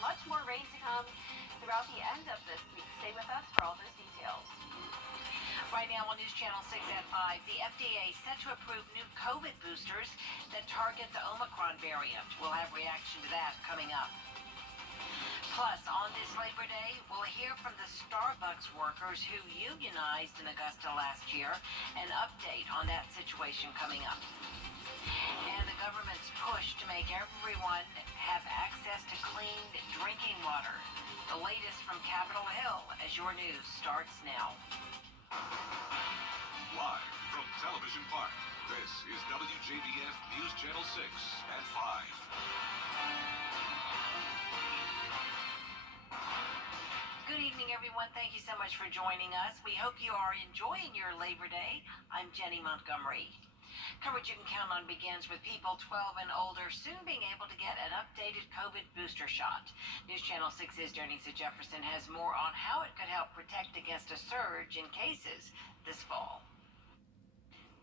much more rain to come throughout the end of this week. Stay with us for all those details. Right now on News Channel 6 at 5, the FDA set to approve new COVID boosters that target the Omicron variant. We'll have reaction to that coming up. Plus, on this Labor Day, we'll hear from the Starbucks workers who unionized in Augusta last year. An update on that situation coming up. And the government's push to make everyone have access to clean drinking water. The latest from Capitol Hill as your news starts now. Live from Television Park, this is Wjbf News Channel 6 at 5. Good evening, everyone. Thank you so much for joining us. We hope you are enjoying your Labor Day. I'm Jenny Montgomery. Coverage you can count on begins with people 12 and older soon being able to get an updated COVID booster shot. News Channel 6's Denise Jefferson has more on how it could help protect against a surge in cases this fall.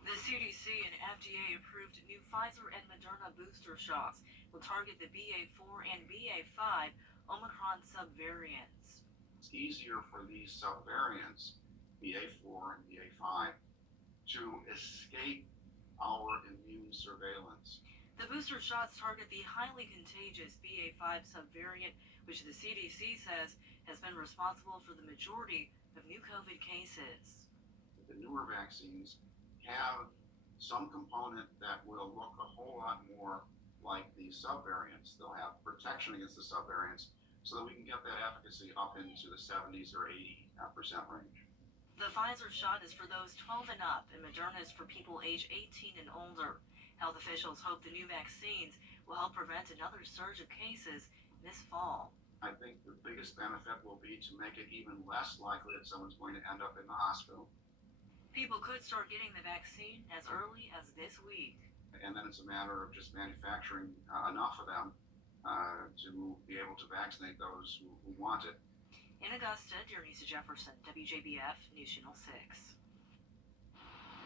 The CDC and FDA approved new Pfizer and Moderna booster shots will target the BA4 and BA5 Omicron subvariants. It's easier for these subvariants, BA4 and BA5, to escape our immune surveillance. The booster shots target the highly contagious BA5 subvariant, which the CDC says has been responsible for the majority of new COVID cases. The newer vaccines have some component that will look a whole lot more like the subvariants. They'll have protection against the subvariants so that we can get that efficacy up into the 70s or 80% range. The Pfizer shot is for those 12 and up, and Moderna is for people age 18 and older. Health officials hope the new vaccines will help prevent another surge of cases this fall. I think the biggest benefit will be to make it even less likely that someone's going to end up in the hospital. People could start getting the vaccine as early as this week. And then it's a matter of just manufacturing enough of them to be able to vaccinate those who want it. In Augusta, Denise Jefferson, Wjbf News Channel 6.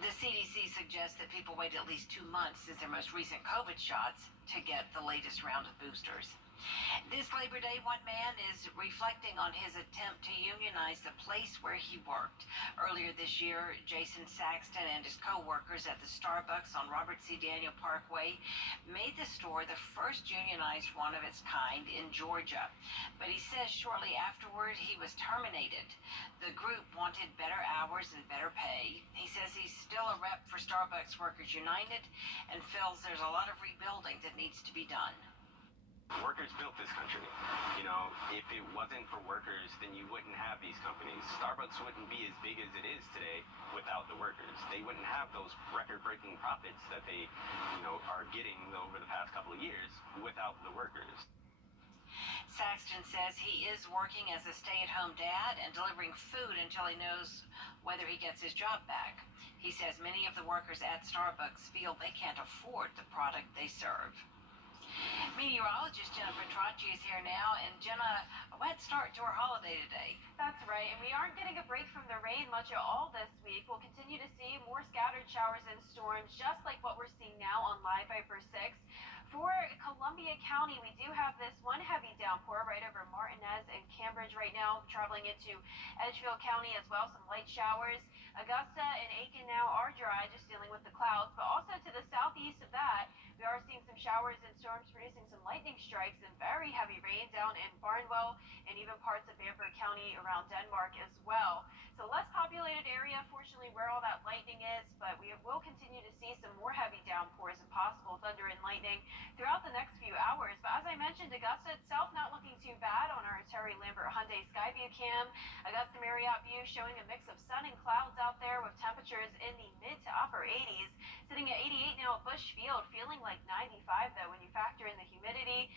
The CDC suggests that people wait at least 2 months since their most recent COVID shots to get the latest round of boosters. This Labor Day, one man is reflecting on his attempt to unionize the place where he worked. Earlier this year, Jason Saxton and his co-workers at the Starbucks on Robert C. Daniel Parkway made the store the first unionized one of its kind in Georgia. But he says shortly afterward he was terminated. The group wanted better hours and better pay. He says he's still a rep for Starbucks Workers United and feels there's a lot of rebuilding that needs to be done. Workers built this country. You know, if it wasn't for workers, then you wouldn't have these companies. Starbucks wouldn't be as big as it is today without the workers. They wouldn't have those record-breaking profits that they, are getting over the past couple of years without the workers. Saxton says he is working as a stay-at-home dad and delivering food until he knows whether he gets his job back. He says many of the workers at Starbucks feel they can't afford the product they serve. Meteorologist Jennifer Tracci is here now, and Jenna, a wet start to our holiday today. That's right, and we aren't getting a break from the rain much at all this week. We'll continue to see more scattered showers and storms, just like what we're seeing now on Live Viper 6. For Columbia County, we do have this one heavy downpour right over Martinez and Cambridge right now, traveling into Edgefield County as well, some light showers. Augusta and Aiken now are dry, just dealing with the clouds, but also to the southeast of that, we are seeing some showers and storms producing some lightning strikes and very heavy rain down in Barnwell and even parts of Bamberg County around Denmark as well. So less populated area, fortunately, where all that lightning is, but we will continue to see some more heavy downpours and possible thunder and lightning throughout the next few hours. But as I mentioned, Augusta itself not looking too bad on our Terry Lambert Hyundai Skyview cam. Augusta Marriott view showing a mix of sun and clouds out there with temperatures in the mid to upper 80s. Sitting at 88 now at Bushfield, feeling like 95 though when you factor in the humidity.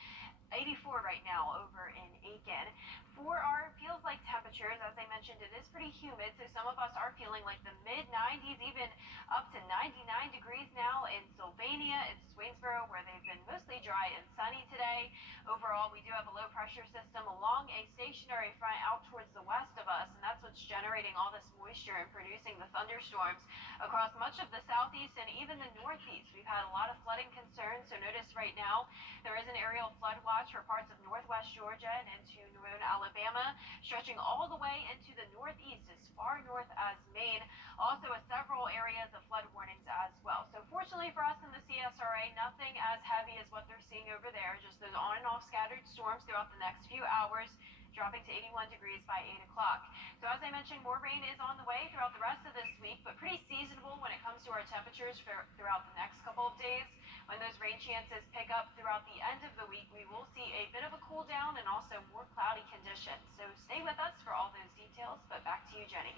84 right now over in Aiken. For our feels like temperatures, as I mentioned, it is pretty humid, so some of us are feeling like the mid 90s, even up to 99 degrees now in Sylvania and Swainsboro, where they've been mostly dry and sunny today. Overall, we do have a low pressure system along a stationary front out towards the west of us, and that's what's generating all this moisture and producing the thunderstorms across much of the southeast and even the northeast. We've had a lot of flooding concerns, so notice right now there is an aerial flood watch for parts of northwest Georgia and into northern Alabama, stretching all the way into the northeast as far north as Maine. Also, several areas of flood warnings as well. So fortunately for us in the CSRA, nothing as heavy as what they're seeing over there, just those on and off scattered storms throughout the next few hours, dropping to 81 degrees by 8 o'clock. So as I mentioned, more rain is on the way throughout the rest of this week, but pretty seasonable when it comes to our temperatures throughout the next couple of days. When those rain chances pick up throughout the end of the week, we will see a bit of a cool down and also more cloudy conditions. So stay with us for all those details, but back to you, Jenny.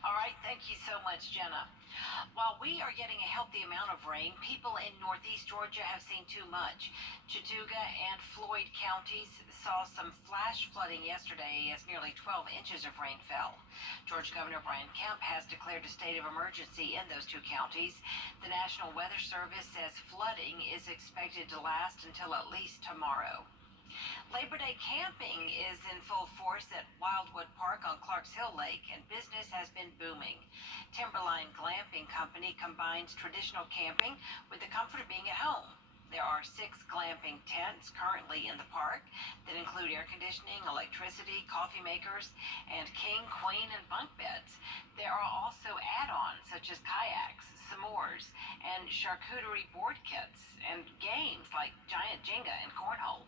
All right, thank you so much, Jenna. While we are getting a healthy amount of rain, people in northeast Georgia have seen too much. Chattooga and Floyd counties saw some flash flooding yesterday as nearly 12 inches of rain fell. Georgia Governor Brian Kemp has declared a state of emergency in those two counties. The National Weather Service says flooding is expected to last until at least tomorrow. Labor Day camping is in full force at Wildwood Park on Clarks Hill Lake, and business has been booming. Timberline Glamping Company combines traditional camping with the comfort of being at home. There are 6 glamping tents currently in the park that include air conditioning, electricity, coffee makers, and king, queen, and bunk beds. There are also add-ons such as kayaks, s'mores, and charcuterie board kits, and games like giant Jenga and cornhole.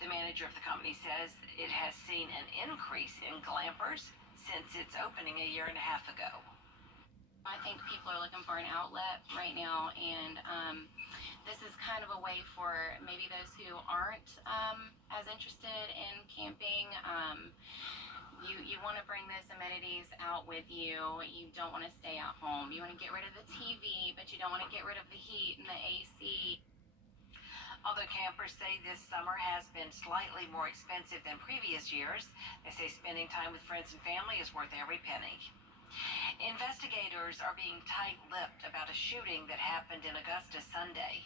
The manager of the company says it has seen an increase in glampers since its opening a year and a half ago. I think people are looking for an outlet right now, and this is kind of a way for maybe those who aren't as interested in camping. You want to bring those amenities out with you. You don't want to stay at home. You want to get rid of the TV, but you don't want to get rid of the heat and the AC. Although campers say this summer has been slightly more expensive than previous years, they say spending time with friends and family is worth every penny. Investigators are being tight-lipped about a shooting that happened in Augusta Sunday.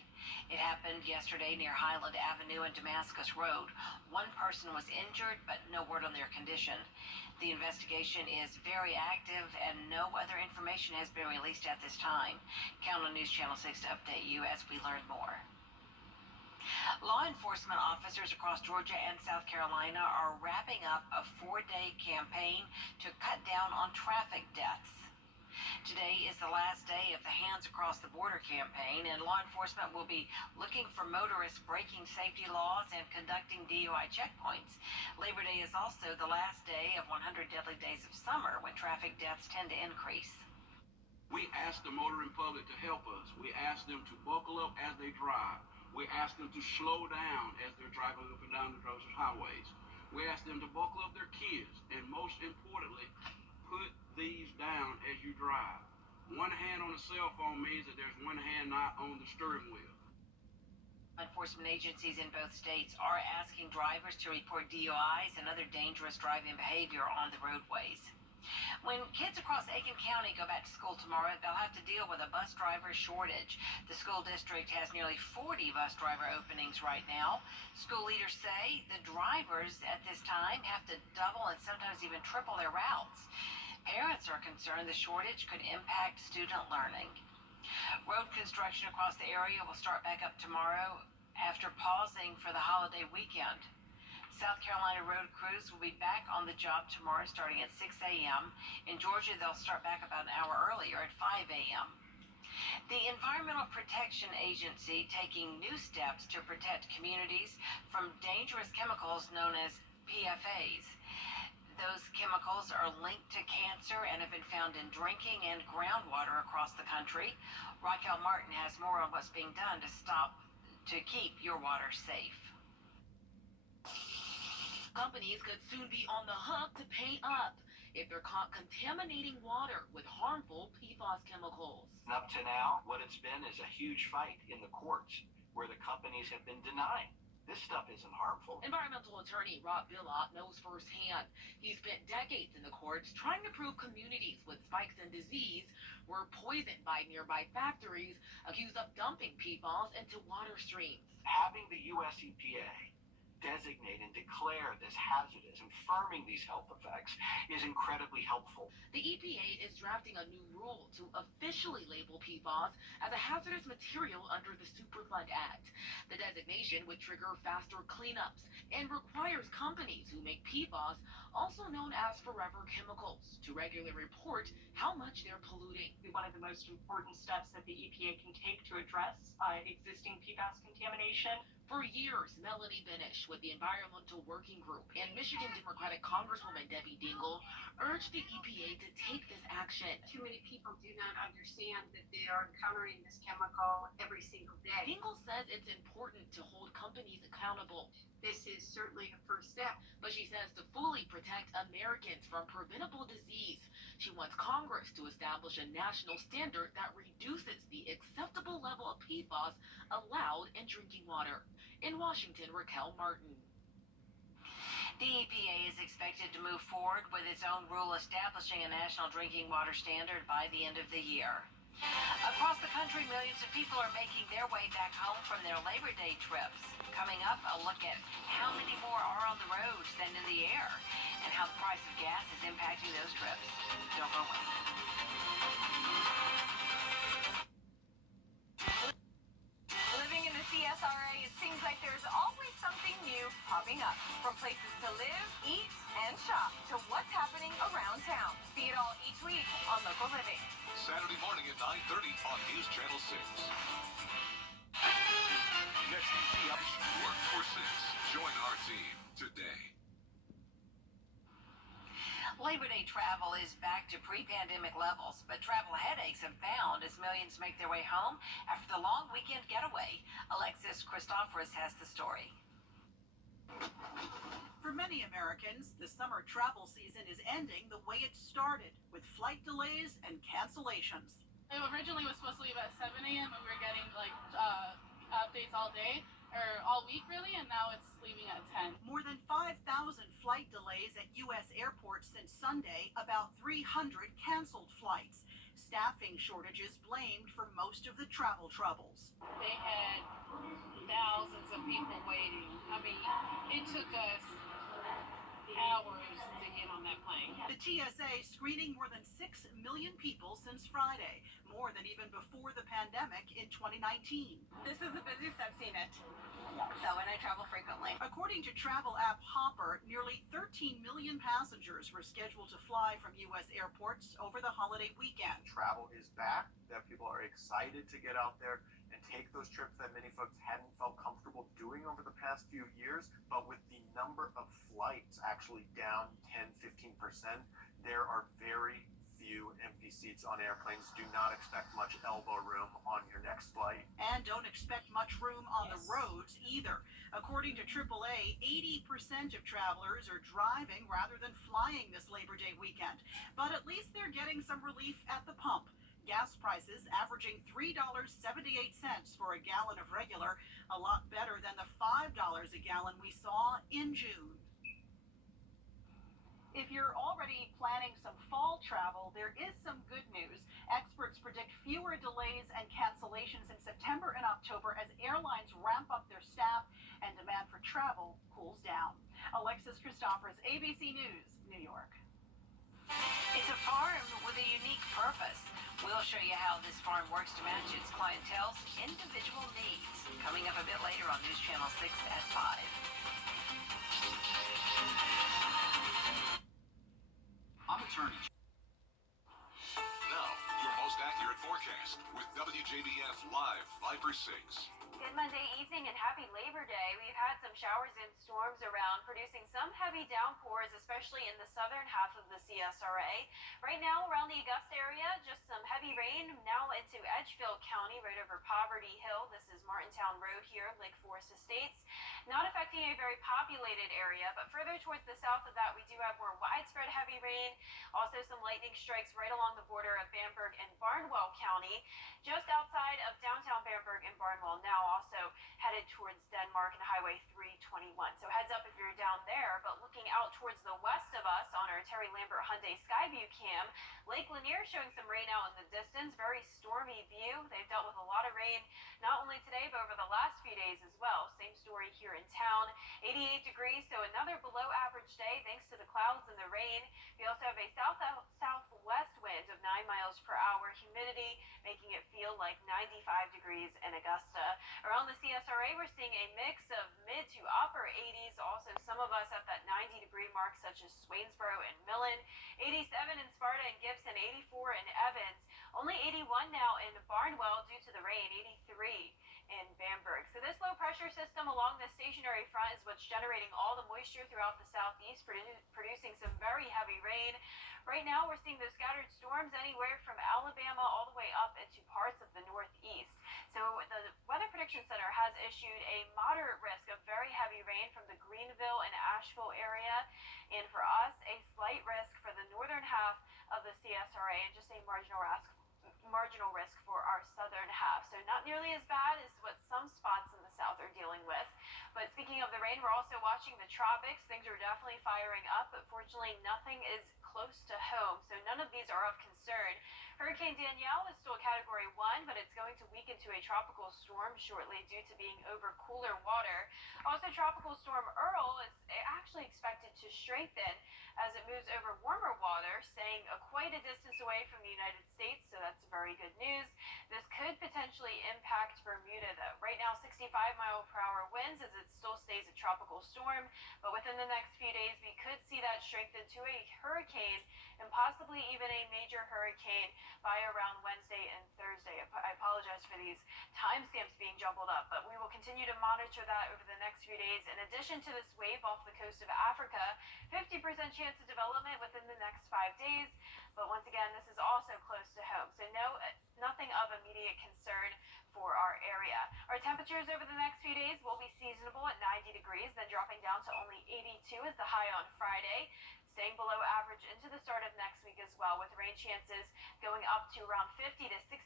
It happened yesterday near Highland Avenue and Damascus Road. One person was injured, but no word on their condition. The investigation is very active, and no other information has been released at this time. Count on News Channel 6 to update you as we learn more. Law enforcement officers across Georgia and South Carolina are wrapping up a 4-day campaign to cut down on traffic deaths. Today is the last day of the Hands Across the Border campaign, and law enforcement will be looking for motorists breaking safety laws and conducting DUI checkpoints. Labor Day is also the last day of 100 deadly days of summer when traffic deaths tend to increase. We ask the motoring public to help us. We ask them to buckle up as they drive. We ask them to slow down as they're driving up and down the highways. We ask them to buckle up their kids, and most importantly, put these down as you drive. One hand on the cell phone means that there's one hand not on the steering wheel. Enforcement agencies in both states are asking drivers to report DUIs and other dangerous driving behavior on the roadways. When kids across Aiken County go back to school tomorrow, they'll have to deal with a bus driver shortage. The school district has nearly 40 bus driver openings right now. School leaders say the drivers at this time have to double and sometimes even triple their routes. Parents are concerned the shortage could impact student learning. Road construction across the area will start back up tomorrow after pausing for the holiday weekend. South Carolina road crews will be back on the job tomorrow starting at 6 a.m. In Georgia, they'll start back about an hour earlier at 5 a.m. The Environmental Protection Agency taking new steps to protect communities from dangerous chemicals known as PFAS. Those chemicals are linked to cancer and have been found in drinking and groundwater across the country. Raquel Martin has more on what's being done to keep your water safe. Companies could soon be on the hook to pay up if they're caught contaminating water with harmful PFAS chemicals. Up to now, what it's been is a huge fight in the courts where the companies have been denying this stuff isn't harmful. Environmental attorney Rob Billot knows firsthand. He spent decades in the courts trying to prove communities with spikes in disease were poisoned by nearby factories accused of dumping PFAS into water streams. Having the US EPA designate and declare this hazardous, confirming these health effects is incredibly helpful. The EPA is drafting a new rule to officially label PFAS as a hazardous material under the Superfund Act. The designation would trigger faster cleanups and requires companies who make PFAS, also known as forever chemicals, to regularly report how much they're polluting. One of the most important steps that the EPA can take to address existing PFAS contamination. For years, Melanie Benish with the Environmental Working Group and Michigan Democratic Congresswoman Debbie Dingell urged the EPA to take this action. Too many people do not understand that they are encountering this chemical every single day. Dingell says it's important to hold companies accountable. This is certainly a first step. But she says to fully protect Americans from preventable disease, she wants Congress to establish a national standard that reduces the acceptable level of PFAS allowed in drinking water. In Washington, Raquel Martin. The EPA is expected to move forward with its own rule establishing a national drinking water standard by the end of the year. Across the country, millions of people are making their way back home from their Labor Day trips. Coming up, a look at how many more are on the roads than in the air, and how the price of gas is impacting those trips. Don't go away. Living in the CSRA, it seems like there's always something new popping up. From places to live, eat, and shop, to what's happening around town. See it all each week on Local Living. Saturday morning at 9:30 on News Channel 6. Next Work for 6. Join our team today. Labor Day travel is back to pre-pandemic levels, but travel headaches abound as millions make their way home after the long weekend getaway. Alexis Christoforous has the story. For many Americans, the summer travel season is ending the way it started, with flight delays and cancellations. It originally was supposed to leave at 7 a.m. and we were getting updates all day, or all week really, and now it's leaving at 10. More than 5,000 flight delays at U.S. airports since Sunday, about 300 canceled flights. Staffing shortages blamed for most of the travel troubles. They had thousands of people waiting. I mean, it took us hours to get on that plane. The TSA screening more than 6 million people since Friday, more than even before the pandemic in 2019. This is the busiest I've seen it. So, and I travel frequently. According to travel app Hopper, nearly 13 million passengers were scheduled to fly from U.S. airports over the holiday weekend. Travel is back, that people are excited to get out there and take those trips that many folks hadn't felt comfortable doing over the past few years. But with the number of flights actually down 10-15%, there are very few empty seats on airplanes. Do not expect much elbow room on your next flight. And don't expect much room on the roads either. According to AAA, 80% of travelers are driving rather than flying this Labor Day weekend. But at least they're getting some relief at the pump. Gas prices averaging $3.78 for a gallon of regular, a lot better than the $5 a gallon we saw in June. If you're already planning some fall travel, there is some good news. Experts predict fewer delays and cancellations in September and October as airlines ramp up their staff and demand for travel cools down. Alexis Christoforous, ABC News, New York. It's a farm with a unique purpose. We'll show you how this farm works to match its clientele's individual needs. Coming up a bit later on News Channel 6 at 5. I'm attorney. Now, your most accurate forecast with WJBF Live 5/6. Good Monday evening and happy Labor Day. We've had some showers and storms around, producing some heavy downpours, especially in the southern half of the CSRA. Right now, around the Augusta area, just some heavy rain now into Edgefield County, right over Poverty Hill. This is Martintown Road here, Lake Forest Estates. Not affecting a very populated area, but further towards the south of that, we do have more widespread heavy rain. Also, some lightning strikes right along the border of Bamberg and Barnwell County, just outside of downtown Bamberg and Barnwell. Now, also headed towards Denmark and Highway 321. So heads up if you're down there. But looking out towards the west of us on our Terry Lambert Hyundai Skyview cam, Lake Lanier showing some rain out in the distance. Very stormy view. They've dealt with a lot of rain, not only today, but over the last few days as well. Same story here in town. 88 degrees, so another below average day thanks to the clouds and the rain. We also have a southwest wind of 9 miles per hour. Humidity making it feel like 95 degrees in Augusta. Around the CSRA, we're seeing a mix of mid to upper 80s. Also, some of us at that 90-degree mark, such as Swainsboro and Millen. 87 in Sparta and Gibson. 84 in Evans. Only 81 now in Barnwell due to the rain. 83 in Bamberg. So this low pressure system along the stationary front is what's generating all the moisture throughout the southeast, producing some very heavy rain. Right now, we're seeing those scattered storms anywhere from Alabama all the way up into parts of the northeast. So the Weather Prediction Center has issued a moderate risk of very heavy rain from the Greenville and Asheville area. And for us, a slight risk for the northern half of the CSRA and just a marginal risk for our southern half. So not nearly as bad as what some spots in the south are dealing with. But speaking of the rain, we're also watching the tropics. Things are definitely firing up, but fortunately nothing is close to home, so none of these are of concern. Hurricane Danielle is still Category 1, but it's going to weaken to a tropical storm shortly due to being over cooler water. Also, Tropical Storm Earl is actually expected to strengthen as it moves over warmer water, staying quite a distance away from the United States, so that's very good news. This could potentially impact Bermuda, though. Right now, 65-mile-per-hour winds as it still stays a tropical storm, but within the next few days, we could see that strengthen to a hurricane and possibly even a major hurricane by around Wednesday and Thursday. I apologize for these timestamps being jumbled up, but we will continue to monitor that over the next few days. In addition to this wave off the coast of Africa, 50% chance of development within the next 5 days. But once again, this is also close to home, so nothing of immediate concern for our area. Our temperatures over the next few days will be seasonable at 90 degrees, then dropping down to only 82 as the high on Friday. Staying below average into the start of next week as well, with rain chances going up to around 50 to 60%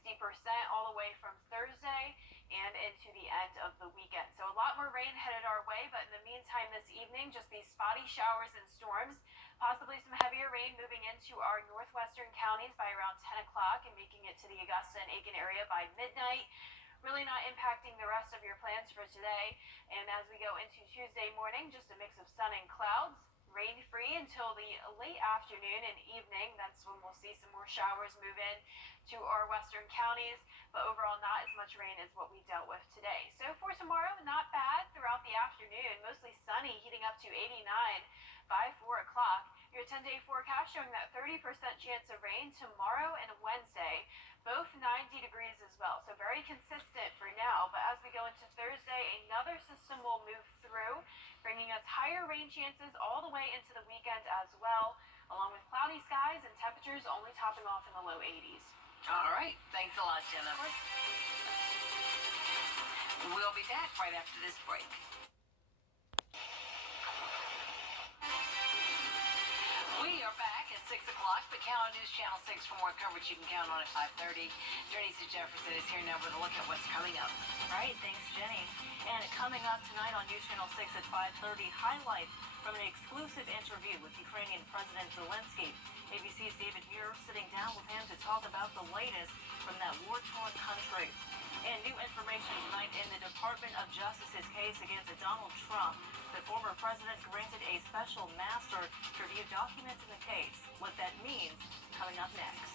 all the way from Thursday and into the end of the weekend. So a lot more rain headed our way, but in the meantime this evening, just these spotty showers and storms, possibly some heavier rain moving into our northwestern counties by around 10 o'clock and making it to the Augusta and Aiken area by midnight. Really not impacting the rest of your plans for today. And as we go into Tuesday morning, just a mix of sun and clouds. Rain-free until the late afternoon and evening. That's when we'll see some more showers move in to our western counties, but overall not as much rain as what we dealt with today. So for tomorrow, not bad throughout the afternoon. Mostly sunny, heating up to 89 by 4 o'clock. Your 10-day forecast showing that 30% chance of rain tomorrow and Wednesday. Both 90 degrees as well, so very consistent for now. But as we go into Thursday, another system will move through, bringing us higher rain chances all the way into the weekend as well, along with cloudy skies and temperatures only topping off in the low 80s. All right. Thanks a lot, Jenna. We'll be back right after this break. We are back at 6 o'clock, but count on News Channel 6 for more coverage you can count on at 5:30. Denise Jefferson is here now with a look at what's coming up. Right, thanks, Jenny. And coming up tonight on News Channel 6 at 5:30, highlights from an exclusive interview with Ukrainian President Zelensky. ABC's David Muir sitting down with him to talk about the latest from that war-torn country. And new information tonight in the Department of Justice's case against Donald Trump. The former president granted a special master to review documents in the case. What that means, coming up next.